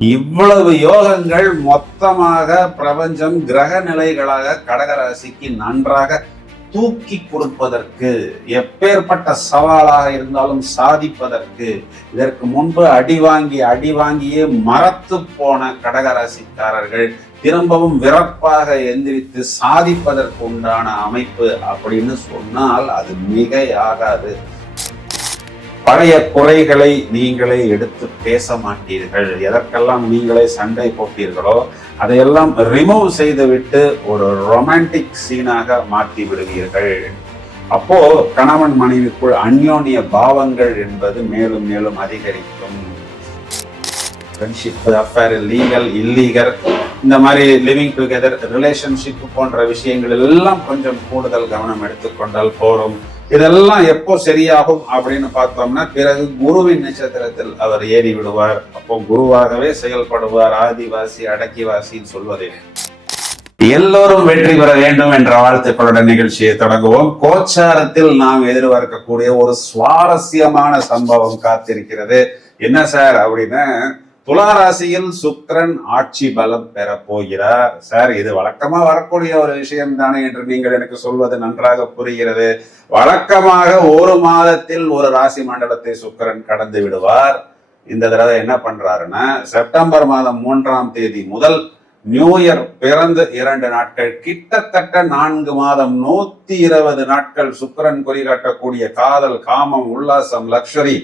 இவ்வளவு யோகங்கள் மொத்தமாக பிரபஞ்சம் கிரக நிலைகளாக கடகராசிக்கு நன்றாக தூக்கி கொடுப்பதற்கு, எப்பேற்பட்ட சவாலாக இருந்தாலும் சாதிப்பதற்கு, இதற்கு முன்பு அடிவாங்கியே மரத்து போன கடகராசிக்காரர்கள் திரும்பவும் விறப்பாக எந்திரித்து சாதிப்பதற்கு உண்டான அமைப்பு அப்படின்னு சொன்னால் அது மிகையாகாது. பழைய குறைகளை நீங்களே எடுத்து பேச மாட்டீர்கள். எதற்கெல்லாம் நீங்களே சண்டை போட்டீர்களோ அதையெல்லாம் ரிமூவ் செய்துவிட்டு ஒரு ரொமான்டிக் சீனாக மாற்றி விடுவீர்கள். அப்போ கணவன் மனைவிக்குள் அந்யோன்ய பாவங்கள் என்பது மேலும் மேலும் அதிகரிக்கும். ஃப்ரெண்ட்ஷிப், அஃபேர், லீகல், இல்லீகல், இந்த மாதிரி லிவிங் டுகெதர், ரிலேஷன்ஷிப் போன்ற விஷயங்கள் எல்லாம் கொஞ்சம் கூடுதல் கவனம் எடுத்துக்கொண்டால் போரும். இதெல்லாம் எப்போ சரியாகும் அப்படின்னு பார்த்தோம்னா, பிறகு குருவின் நட்சத்திரத்தில் அவர் ஏறி விடுவார். அப்போ குருவாகவே செயல்படுவார். ஆதிவாசி அடக்கிவாசின்னு சொல்வதே. எல்லோரும் வெற்றி பெற வேண்டும் என்ற வாழ்த்துக்களுடன் நிகழ்ச்சியை தொடங்குவோம். கோச்சாரத்தில் நாம் எதிர்பார்க்கக்கூடிய ஒரு சுவாரஸ்யமான சம்பவம் காத்திருக்கிறது. என்ன சார் அப்படின்னா, துளாராசியில் சுக்கிரன் ஆட்சி பலம் பெற போகிறார். சார், இது வழக்கமா வரக்கூடிய ஒரு விஷயம் தானே என்று நீங்கள் எனக்கு சொல்வது நன்றாக புரிகிறது. வழக்கமாக ஒரு மாதத்தில் ஒரு ராசி மண்டலத்தை சுக்கிரன் கடந்து விடுவார். இந்த தடவை என்ன பண்றாருன்னா, செப்டம்பர் மாதம் 3ஆம் தேதி முதல் நியூ இயர் பிறந்து 2 நாட்கள், கிட்டத்தட்ட 4 மாதம், 120 நாட்கள் சுக்கிரன் குறிகாட்டக்கூடிய காதல், காமம், உல்லாசம், லக்ஷரி,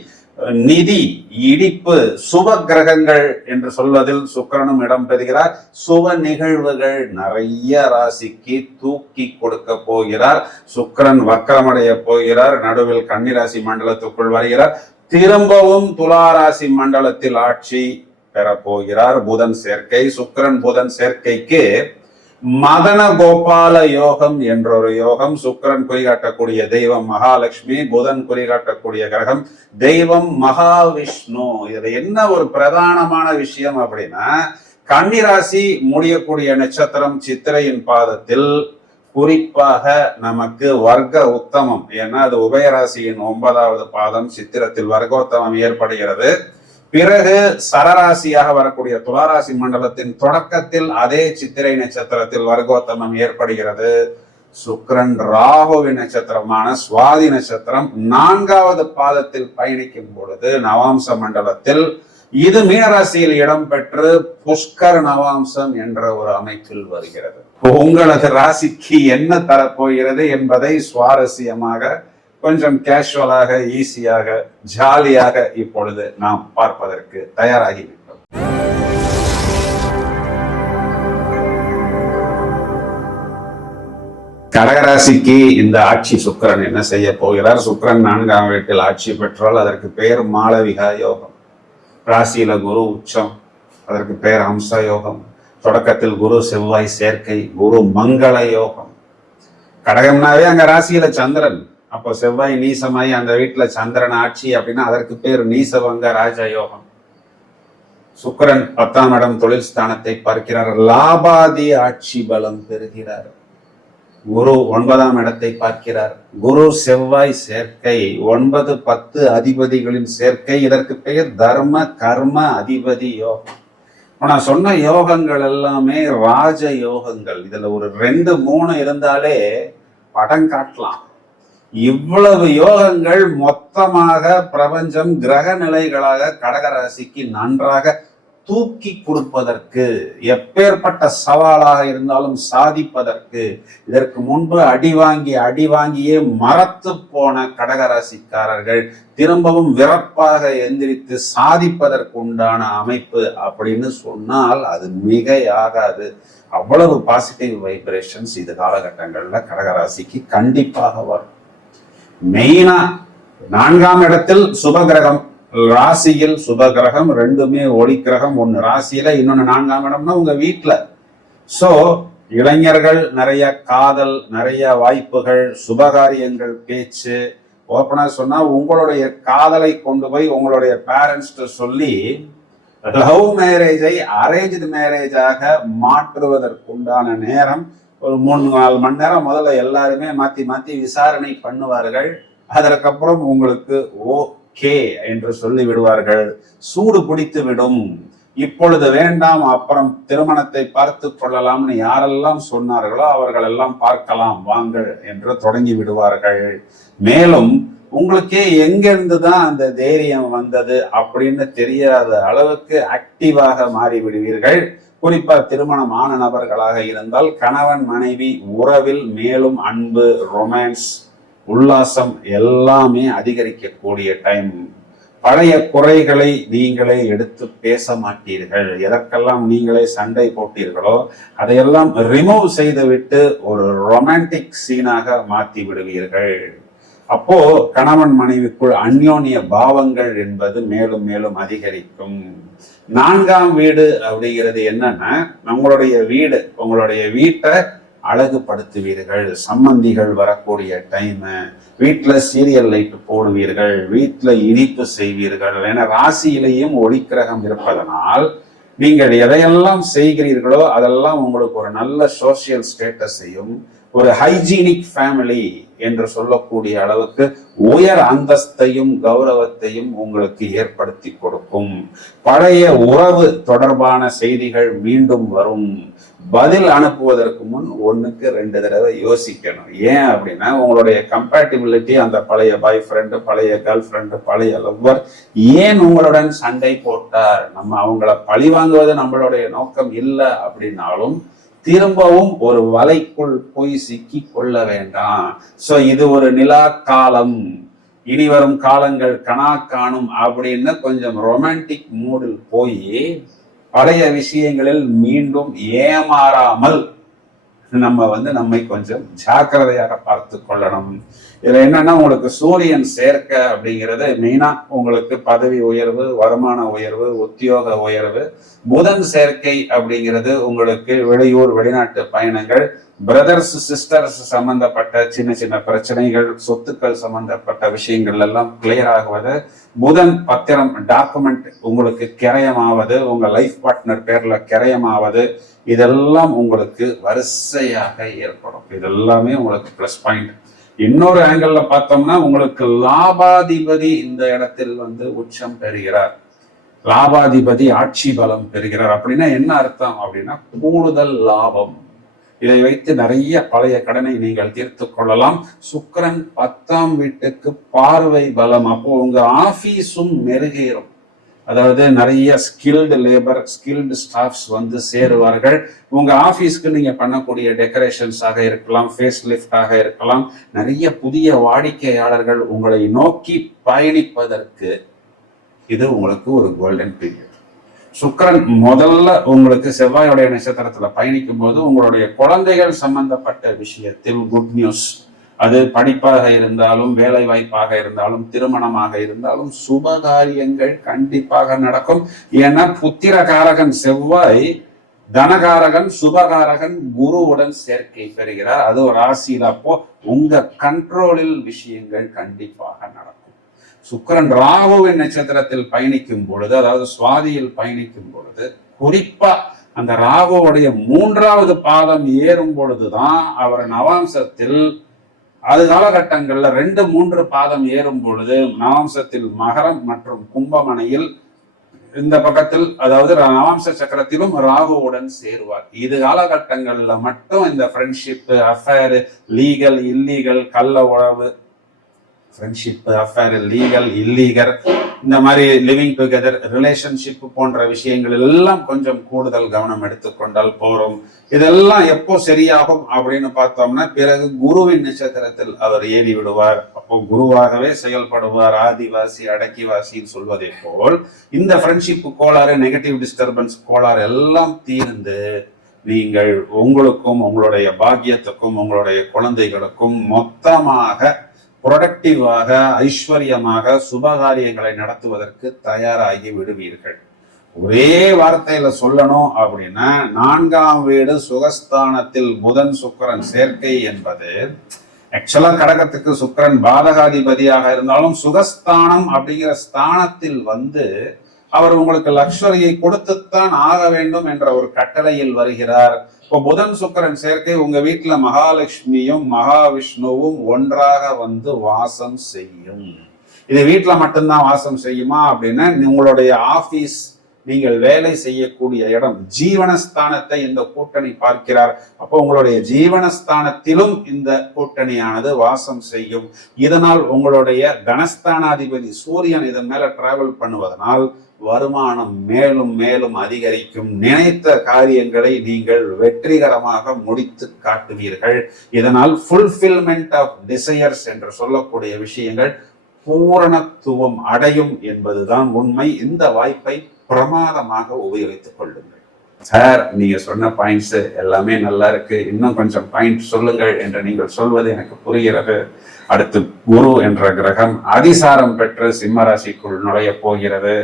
நிதி, இடிப்பு, சுப கிரகங்கள் என்று சொல்வதில் சுக்கிரனும் இடம் பெறுகிறார். சுப நிகழ்வுகள் நிறைய ராசிக்கு தூக்கி கொடுக்க போகிறார். சுக்கிரன் வக்கரமடைய போகிறார். நடுவில் கன்னிராசி மண்டலத்துக்குள் வருகிறார். திரும்பவும் துளாராசி மண்டலத்தில் ஆட்சி பெற போகிறார். புதன் சேர்க்கை, சுக்கிரன் புதன் சேர்க்கைக்கு மதன கோபால யோகம் என்றொரு யோகம். சுக்கிரன் குறிகாட்டக்கூடிய தெய்வம் மகாலட்சுமி, புதன் குறிகாட்டக்கூடிய கிரகம் தெய்வம் மகாவிஷ்ணு. இது என்ன ஒரு பிரதானமான விஷயம் அப்படின்னா, கன்னிராசி முடியக்கூடிய நட்சத்திரம் சித்திரையின் பாதத்தில் குறிப்பாக நமக்கு வர்க்க உத்தமம். ஏன்னா அது உபயராசியின் 9வது பாதம். சித்திரத்தில் வர்க்கோத்தமம் ஏற்படுகிறது. பிறகு சரராசியாக வரக்கூடிய துளாராசி மண்டலத்தின் தொடக்கத்தில் அதே சித்திரை நட்சத்திரத்தில் வர்க்கோத்தமம் ஏற்படுகிறது. சுக்கிரன் ராகுவின் நட்சத்திரமான சுவாதி நட்சத்திரம் 4வது பாதத்தில் பயணிக்கும் பொழுது நவாம்ச மண்டலத்தில் இது மீனராசியில் இடம்பெற்று புஷ்கர் நவாம்சம் என்ற ஒரு அமைப்பில் வருகிறது. உங்களது ராசிக்கு என்ன தரப்போகிறது என்பதை சுவாரஸ்யமாக, கொஞ்சம் கேஷுவலாக, ஈஸியாக, ஜாலியாக இப்பொழுது நாம் பார்ப்பதற்கு தயாராகிவிட்டோம். கடகராசிக்கு இந்த ஆட்சி சுக்கிரன் என்ன செய்ய போகிறார்? சுக்கிரன் 4ஆம் வீட்டில் ஆட்சி பெற்றால் அதற்கு பெயர் மாளவிகா யோகம். ராசியில குரு உச்சம், அதற்கு பெயர் ஹம்ச யோகம். தொடக்கத்தில் குரு செவ்வாய் சேர்க்கை, குரு மங்கள யோகம். கடகம்னாவே அங்க ராசியில சந்திரன். அப்போ செவ்வாய் நீசமாயி அந்த வீட்டுல சந்திரன் ஆட்சி அப்படின்னா அதற்கு பேர் நீசவங்க ராஜ யோகம். சுக்கிரன் 10ஆம் இடம் தொழில் ஸ்தானத்தை பார்க்கிறார். லாபாதி ஆட்சி பலம் பெறுகிறார். குரு 9ஆம் இடத்தை பார்க்கிறார். குரு செவ்வாய் சேர்க்கை 9, 10 அதிபதிகளின் சேர்க்கை. இதற்கு பெயர் தர்ம கர்ம அதிபதி யோகம். நான் சொன்ன யோகங்கள் எல்லாமே ராஜ யோகங்கள். இதுல ஒரு 2, 3 இருந்தாலே படம் காட்டலாம். இவ்வளவு யோகங்கள் மொத்தமாக பிரபஞ்சம் கிரக நிலைகளாக கடகராசிக்கு நன்றாக தூக்கி கொடுப்பதற்கு, எப்பேற்பட்ட சவாலாக இருந்தாலும் சாதிப்பதற்கு, இதற்கு முன்பு அடிவாங்கியே மரத்து போன கடகராசிக்காரர்கள் திரும்பவும் விறப்பாக எந்திரித்து சாதிப்பதற்கு உண்டான அமைப்பு அப்படின்னு சொன்னால் அது மிகையாகாது. அவ்வளவு பாசிட்டிவ் வைப்ரேஷன்ஸ் இது காலகட்டங்கள்ல கடகராசிக்கு கண்டிப்பாக வரும். மெயினா 4ஆம் இடத்தில் சுபகிரகம், ராசியில் சுபகிரகம், 2மே ஒளி கிரகம். 1 ராசியில, இன்னொன்னு 4ஆம் இடம்னா உங்க வீட்டுல. சோ இளைஞர்கள் நிறைய காதல், நிறைய வாய்ப்புகள், சுபகாரியங்கள், பேச்சு. ஓப்பனா சொன்னா உங்களுடைய காதலை கொண்டு போய் உங்களுடைய பேரண்ட்ஸ்ட சொல்லி லவ் மேரேஜை அரேஞ்ச்டு மேரேஜாக மாற்றுவதற்குண்டான நேரம். ஒரு 3-4 மணி நேரம் முதல்ல எல்லாருமே மாத்தி விசாரணை பண்ணுவார்கள். அதற்கப்புறம் உங்களுக்கு ஓகே என்று சொல்லி விடுவார்கள். சூடு பிடித்து விடும். இப்பொழுது வேண்டாம், அப்புறம் திருமணத்தை பார்த்து கொள்ளலாம்னு யாரெல்லாம் சொன்னார்களோ அவர்கள் எல்லாம் பார்க்கலாம் வாங்கள் என்று தொடங்கி விடுவார்கள். மேலும் உங்களுக்கே எங்கிருந்து தான் அந்த தைரியம் வந்தது அப்படின்னு தெரியாத அளவுக்கு ஆக்டிவாக மாறி விடுவீர்கள். குறிப்பா திருமணம் ஆன நபர்களாக இருந்தால் கணவன் மனைவி உறவில் மேலும் அன்பு, ரொமான்ஸ், உல்லாசம் எல்லாமே அதிகரிக்கக்கூடிய டைம். பழைய குறைகளை நீங்களே எடுத்து பேச மாட்டீர்கள். எதற்கெல்லாம் நீங்களே சண்டை போட்டீர்களோ அதையெல்லாம் ரிமூவ் செய்துவிட்டு ஒரு ரொமான்டிக் சீனாக மாற்றி விடுவீர்கள். அப்போ கணவன் மனைவிக்குள் அந்யோன்ய பாவங்கள் என்பது மேலும் மேலும் அதிகரிக்கும். 4ஆம் வீடு அப்படிங்கிறது என்னன்னா, நம்மளுடைய வீடு, உங்களுடைய வீட்டை அழகுபடுத்துவீர்கள். சம்பந்திகள் வரக்கூடிய டைம், வீட்டுல சீரியல் லைட் போடுவீர்கள், வீட்டுல இனிப்பு செய்வீர்கள். ஏன்னா ராசியிலையும் ஒளிக்கிரகம் இருப்பதனால் நீங்கள் எதையெல்லாம் செய்கிறீர்களோ அதெல்லாம் உங்களுக்கு ஒரு நல்ல சோசியல் ஸ்டேட்டஸையும் ஒரு ஹைஜீனிக் ஃபேமிலி என்று சொல்லக்கூடிய அளவுக்கு உயர் அந்தஸ்தையும் கௌரவத்தையும் உங்களுக்கு ஏற்படுத்தி கொடுக்கும். பழைய உறவு தொடர்பான செய்திகள் மீண்டும் வரும். பதில் அனுப்புவதற்கு முன் 1க்கு 2 தடவை யோசிக்கணும். ஏன் அப்படின்னா உங்களுடைய கம்பேட்டிபிலிட்டி, அந்த பழைய பாய் ஃப்ரெண்டு, பழைய கேர்ள் ஃப்ரெண்டு, பழைய லவ்வர் ஏன் உங்களுடன் சண்டை போட்டார், நம்ம அவங்கள பழி வாங்குவது நம்மளுடைய நோக்கம் இல்லை அப்படின்னாலும் திரும்பவும் ஒரு வலைக்குள் போய் சிக்கி கொள்ள வேண்டாம். சோ இது ஒரு நிலா காலம், இனி வரும் காலங்கள் கனா காணும் அப்படின்னு கொஞ்சம் ரொமான்டிக் மூடில் போய் பழைய விஷயங்களில் மீண்டும் ஏமாறாமல் நம்மை கொஞ்சம் ஜாக்கிரதையாக பார்த்து கொள்ளணும். இதுல என்னன்னா, உங்களுக்கு சூரியன் சேர்க்க அப்படிங்கிறது மெயினா உங்களுக்கு பதவி உயர்வு, வருமான உயர்வு, உத்தியோக உயர்வு. புதன் சேர்க்கை அப்படிங்கிறது உங்களுக்கு வெளியூர், வெளிநாட்டு பயணங்கள், பிரதர்ஸ் சிஸ்டர்ஸ் சம்பந்தப்பட்ட சின்ன சின்ன பிரச்சனைகள், சொத்துக்கள் சம்பந்தப்பட்ட விஷயங்கள் எல்லாம் கிளியர் ஆகுவது. புதன் பத்திரம், டாக்குமெண்ட் உங்களுக்கு கிரயமாவது, உங்க லைஃப் பார்ட்னர் பேர்ல கிரயமாவது, இதெல்லாம் உங்களுக்கு வரிசையாக ஏற்படும். இதெல்லாமே உங்களுக்கு பிளஸ் பாயிண்ட். இன்னொரு ஆங்கிள் பார்த்தோம்னா, உங்களுக்கு லாபாதிபதி இந்த இடத்தில் உச்சம் பெறுகிறார். லாபாதிபதி ஆட்சி பலம் பெறுகிறார். அப்படின்னா என்ன அர்த்தம் அப்படின்னா, கூடுதல் லாபம். இதை வைத்து நிறைய பழைய கடனை நீங்கள் தீர்த்து கொள்ளலாம். சுக்கிரன் 10ஆம் வீட்டுக்கு பார்வை பலம். அப்போ உங்க ஆபீஸும் மெருகேறும். அதாவது நிறைய ஸ்கில்டு லேபர், ஸ்கில்டு ஸ்டாஃப்ஸ் சேருவார்கள். உங்க ஆபீஸ்க்கு நீங்க பண்ணக்கூடிய டெக்கரேஷன்ஸாக இருக்கலாம், ஃபேஸ் லிஃப்டாக இருக்கலாம். நிறைய புதிய வாடிக்கையாளர்கள் உங்களை நோக்கி பயணிப்பதற்கு இது உங்களுக்கு ஒரு கோல்டன் பீரியட். சுக்கிரன் முதல்ல உங்களுக்கு செவ்வாயுடைய நட்சத்திரத்துல பயணிக்கும் போது உங்களுடைய குழந்தைகள் சம்பந்தப்பட்ட விஷயத்தில் குட் நியூஸ். அது படிப்பாக இருந்தாலும், வேலை வாய்ப்பாக இருந்தாலும், திருமணமாக இருந்தாலும் சுபகாரியங்கள் கண்டிப்பாக நடக்கும். ஏன்னா புத்திரகாரகன் செவ்வாய், தனகாரகன், சுபகாரகன் குருவுடன் சேர்க்கை பெறுகிறார். அது ஒரு ராசியில். அப்போ உங்க கண்ட்ரோலில் விஷயங்கள் கண்டிப்பாக நடக்கும். சுக்கிரன் ராகுவின் நட்சத்திரத்தில் பயணிக்கும் பொழுது, அதாவது சுவாதியில் பயணிக்கும் பொழுது, குறிப்பா அந்த ராகுவுடைய 3வது பாதம் ஏறும் பொழுதுதான் அவர் நவாம்சத்தில், அது காலகட்டங்கள்ல 2-3 பாதம் ஏறும் பொழுது நவாம்சத்தில் மகரம் மற்றும் கும்பமனையில் இந்த பக்கத்தில், அதாவது நவாம்ச சக்கரத்திலும் ராகுவுடன் சேருவார். இது காலகட்டங்கள்ல மட்டும் இந்த ஃப்ரெண்ட்ஷிப், அஃபேர், லீகல், இல்லீகல், கள்ள உறவு, ஃப்ரெண்ட்ஷிப், அஃபேர், லீகல், இல்லீகல், இந்த மாதிரி லிவிங் டுகெதர், ரிலேஷன்ஷிப் போன்ற விஷயங்கள் எல்லாம் கொஞ்சம் கூடுதல் கவனம் எடுத்துக்கொண்டால் போறோம். இதெல்லாம் எப்போ சரியாகும் அப்படின்னு பார்த்தோம்னா, பிறகு குருவின் நட்சத்திரத்தில் அவர் ஏறி விடுவார். அப்போ குருவாகவே செயல்படுவார். ஆதிவாசி அடக்கிவாசின்னு சொல்வதை போல் இந்த ஃப்ரெண்ட்ஷிப் கோளாறு, நெகட்டிவ் டிஸ்டர்பன்ஸ் கோளாறு எல்லாம் தீர்ந்து நீங்கள் உங்களுக்கும், உங்களுடைய பாக்கியத்துக்கும், உங்களுடைய குழந்தைகளுக்கும் மொத்தமாக ப்ரொடக்டிவாக, ஐஸ்வர்யமாக சுபகாரியங்களை நடத்துவதற்கு தயாராகி விடுவீர்கள். ஒரே வார்த்தையில சொல்லணும் அப்படின்னா, 4ஆம் வீடு சுகஸ்தானத்தில் புதன் சுக்கிரன் சேர்க்கை என்பது, ஆக்சுவலா கடகத்துக்கு சுக்கிரன் பாதகாதிபதியாக இருந்தாலும் சுகஸ்தானம் அப்படிங்கிற ஸ்தானத்தில் அவர் உங்களுக்கு லக்ஷ்வரியை கொடுத்துத்தான் ஆக வேண்டும் என்ற ஒரு கட்டளையில் வருகிறார். இப்போ புதன் சுக்கிரன் சேர்க்கை உங்க வீட்டுல மகாலட்சுமியும் மகாவிஷ்ணுவும் ஒன்றாக வாசம் செய்யும். இது வீட்டுல மட்டும்தான் வாசம் செய்யுமா அப்படின்னா, உங்களுடைய ஆபீஸ், நீங்கள் வேலை செய்யக்கூடிய இடம் ஜீவனஸ்தானத்தை இந்த கூட்டணி பார்க்கிறார். அப்போ உங்களுடைய ஜீவனஸ்தானத்திலும் இந்த கூட்டணியானது வாசம் செய்யும். இதனால் உங்களுடைய தனஸ்தானாதிபதி சூரியன் இதன் மேல டிராவல் பண்ணுவதனால் வருமானம் மேலும் மேலும் அதிகரிக்கும். நினைத்த காரியங்களை நீங்கள் வெற்றிகரமாக முடித்து காட்டுவீர்கள். இதனால் ஃபுல்ஃபில்மெண்ட் ஆஃப் டிசையர்ஸ் என்று சொல்லக்கூடிய விஷயங்கள் பூரணத்துவம் அடையும் என்பதுதான் உண்மை. இந்த வாய்ப்பை பிரமாதமாக உபயோகித்துக் கொள்ளுங்கள். சார், நீங்க சொன்ன பாயிண்ட்ஸ் எல்லாமே நல்லா இருக்கு, இன்னும் கொஞ்சம் பாயிண்ட் சொல்லுங்கள் என்று நீங்கள் சொல்வது எனக்கு புரிகிறது. அடுத்து குரு என்ற கிரகம் அதிசாரம் பெற்று சிம்ம ராசிக்குள் நுழைய போகிறது.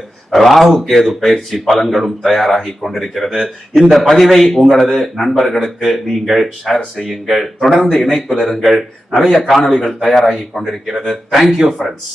ராகு கேது பயிற்சி பலன்களும் தயாராகி கொண்டிருக்கிறது. இந்த பதிவை உங்களது நண்பர்களுக்கு நீங்கள் ஷேர் செய்யுங்கள். தொடர்ந்து இணைப்பில் இருங்கள். நிறைய காணொளிகள் தயாராகி கொண்டிருக்கிறது. Thank you friends.